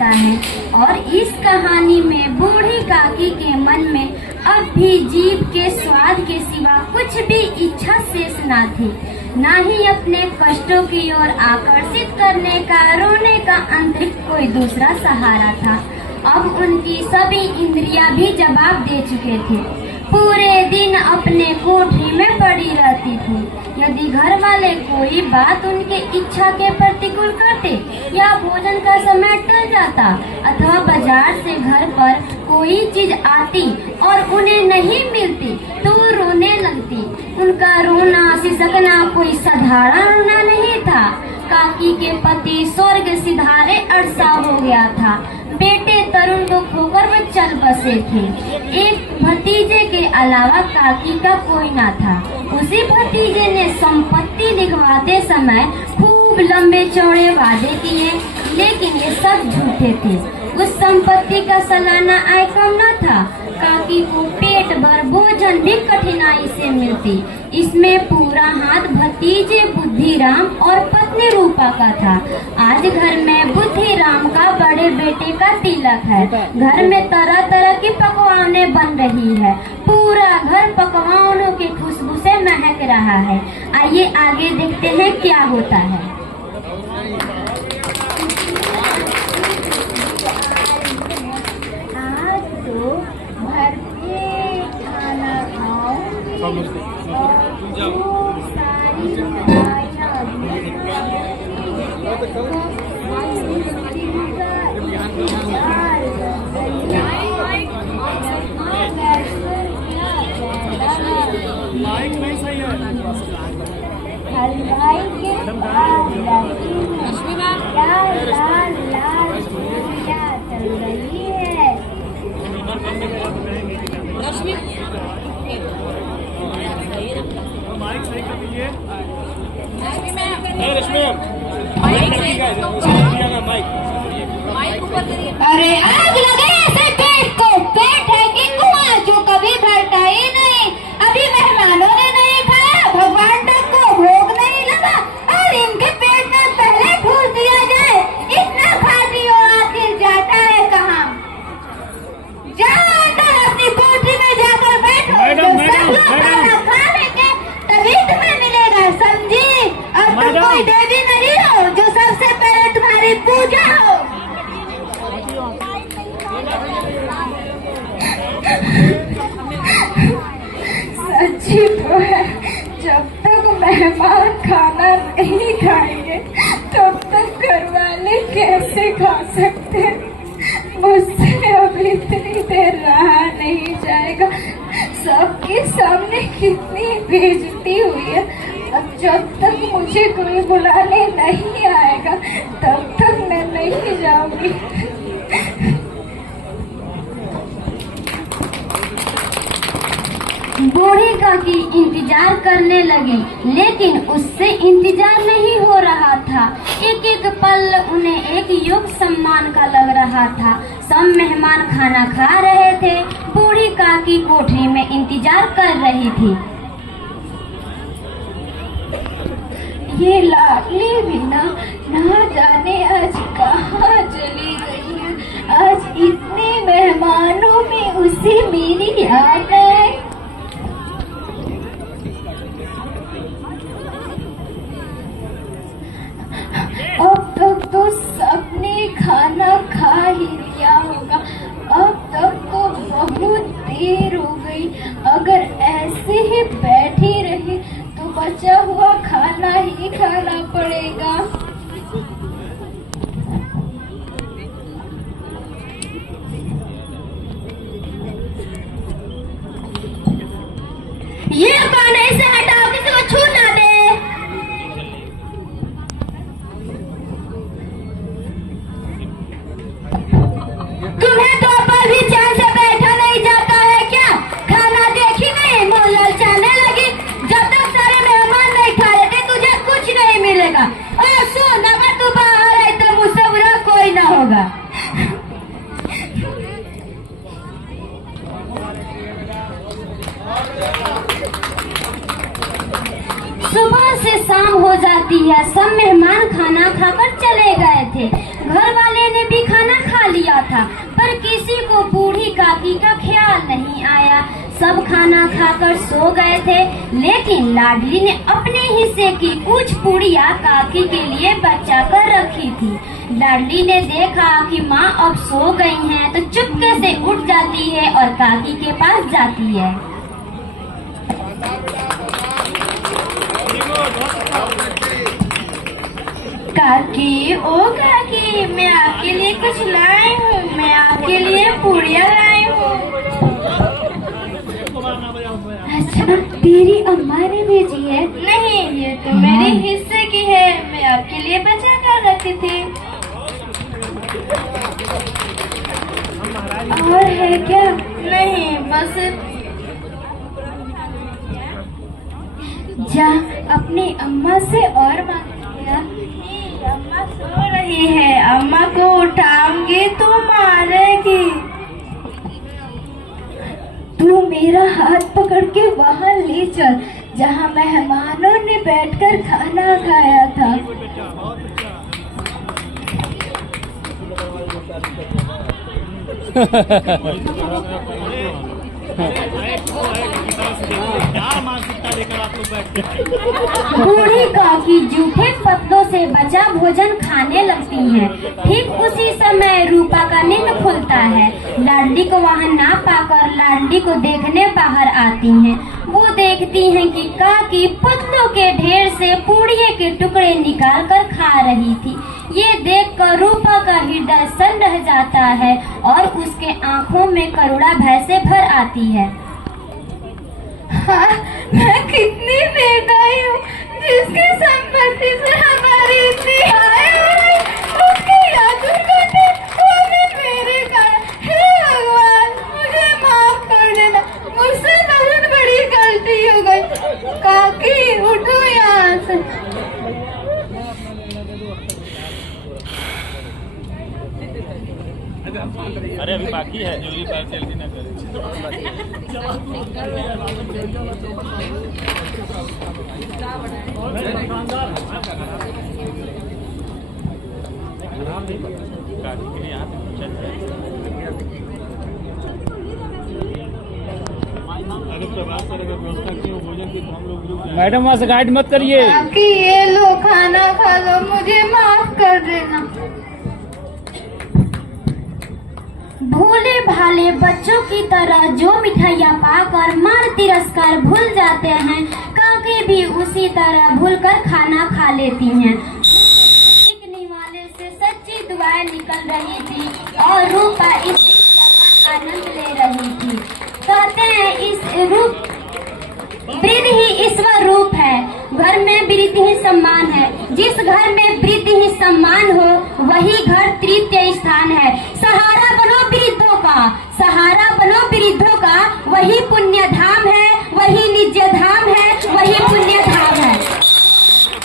लगता है। और इस कहानी में बूढ़ी काकी के मन में अब भी जीभ के स्वाद के सिवा कुछ भी इच्छा शेष न थी, न ही अपने कष्टों की ओर आकर्षित करने का, रोने का अतिरिक्त कोई दूसरा सहारा था। अब उनकी सभी इंद्रियां भी जवाब दे चुके थे। पूरे दिन अपने कोठरी में पड़ी रहती थी। यदि घर वाले कोई बात उनके इच्छा के प्रतिकूल करते या भोजन का समय टल जाता अथवा बाजार से घर पर कोई चीज आती और उन्हें नहीं मिलती तो वो रोने लगती। उनका रोना सिसकना कोई साधारण रोना नहीं था। काकी के पति स्वर्ग सिधारे अरसा हो गया था। बेटे तरुण को खोकर वे चल बसे थे। एक भतीजे के अलावा काकी का कोई न था। उसी भतीजे ने संपत्ति लिखवाते समय खूब लंबे चौड़े वादे किए, लेकिन ये सब झूठे थे। उस संपत्ति का सालाना आय कम न था। काकी को पेट भर भोजन भी कठिनाई से मिलती। इसमें पूरा हाथ भतीजे बुद्धिराम और पत्नी रूपा का था। आज घर में बुद्धिराम का बड़े बेटे का तिलक है। घर में तरह तरह की पकवानें बन रही है। पूरा घर पकवानों की खुशबू से महक रहा है। आइए आगे देखते हैं क्या होता है। आज तो भरपेट खाना खाऊंगी और खूब सारी मिठाइयाँ भी हलवाई के पास क्या लाल लाल क्या चल रही है। अरे आग लगे ऐसे पेट को। पेट है कि कुआं जो कभी भरता ही नहीं। अभी मेहमानों ने नहीं खाया, भगवान तक को भोग नहीं लगा और इनके पेट में पहले ठूस दिया जाए। इतना खाती हो आखिर जाता है कहाँ? जाओ अंदर अपनी कोठरी में जाकर बैठो। जब सब लोग खाना खा लेंगे तभी तुम्हें मिलेगा, समझी? और तुम कोई देवी नहीं हो जो सबसे पहले तुम्हारी पूजा हो। सच्ची तो है, जब तक मेहमान खाना नहीं खाएंगे तब तक घर वाले कैसे खा सकते। मुझसे अब इतनी देर रहा नहीं जाएगा। सबके सामने कितनी बेइज्जती हुई है। अब जब तक मुझे कोई बुलाने नहीं आएगा तब तक मैं नहीं जाऊंगी। बूढ़ी काकी इंतजार करने लगी, लेकिन उससे इंतजार नहीं हो रहा था। एक एक पल उन्हें एक युग सम्मान का लग रहा था। सब मेहमान खाना खा रहे थे। बूढ़ी काकी कोठरी में इंतजार कर रही थी। ये लाडली भी ना जाने आज कहाँ चली गई है। आज इतने मेहमानों में उसे मेरी याद है। अब तक तो सबने खाना खा ही लिया होगा। अब तक तो बहुत देर हो गई। अगर ऐसे ही बैठी रही तो बचा हुआ खाना ही खाना पड़ेगा। ये कौन है? इसे हटाओ, किसी को छू ना दे। तुम्हें तो पर भी चैन से बैठा नहीं जाता है क्या? खाना देखी नहीं, मुंह ललचाने लगी। जब तक सारे मेहमान नहीं खा लेते तुझे कुछ नहीं मिलेगा। और सुन, अगर तू बाहर आई तो मुझसे बुरा कोई ना होगा। सुबह से शाम हो जाती है। सब मेहमान खाना खाकर चले गए थे। घर वाले ने भी खाना खा था, पर किसी को बूढ़ी काकी का ख्याल नहीं आया। सब खाना खाकर सो गए थे, लेकिन लाडली ने अपने हिस्से की कुछ पूड़ियाँ काकी के लिए बचा कर रखी थी। लाडली ने देखा कि माँ अब सो गई हैं, तो चुपके से उठ जाती है और काकी के पास जाती है। काकी, ओ काकी, मैं आपके लिए कुछ लाई हूँ, मैं आपके लिए पूड़ियाँ लाई हूँ। अच्छा, तेरी अम्मा ने भेजी है? नहीं, ये तो मेरे हिस्से की है, मैं आपके लिए बचा कर रखी थी। और है क्या? नहीं, बस। जा अपनी अम्मा से और मांग लिया। अम्मा सो रही है, अम्मा को उठाऊंगी तो मारेगी। तू मेरा हाथ पकड़ के वहाँ ले चल जहाँ मेहमानों ने बैठकर खाना खाया था। बूढ़ी काकी जूठे पत्तों से बचा भोजन खाने लगती हैं। ठीक उसी समय रूपा का नींद खुलता है। लाडली को वहां ना पाकर लाडली को देखने बाहर आती हैं। वो देखती हैं कि काकी पत्तों के ढेर से पूड़िये के टुकड़े निकाल कर खा रही थी। ये देखकर रूपा का हृदय सन्न रह जाता है और उसके आंखों में करुणा भय से भर आती है। हाँ, मैं कितनी बेगाई हूँ जिसकी संपत्ति से हमारी इतनी हाय हो रही, उसकी यादों करते वो भी मेरे कारण। हे भगवान, मुझे माफ कर देना, मुझसे बहुत बड़ी गलती हो गई। काकी, उठो यहाँ से। अरे अभी बाकी है, जल्दी जल्दी ना करें। मैडम वहाँ से गाइड मत करिए। काकी, ये लो खाना खा लो, मुझे माफ कर देना। भोले भाले बच्चों की तरह जो मिठाइयाँ पाकर मान तिरस्कार भूल जाते हैं, काकी भी उसी तरह भूलकर खाना खा लेती हैं। सीखने वाले से सच्ची दुआएं निकल रही थी और रूपा इस आनंद ले रही थी। कहते हैं इस रूप वृद्धि ही ईश्वर रूप है। घर में वृद्धि ही सम्मान है। जिस घर में वृद्धि ही सम्मान हो वही घर तृतीय स्थान है। सहारा बनो वृद्धों का, सहारा बनो वृद्धों का, वही पुण्य धाम है, वही नित्य धाम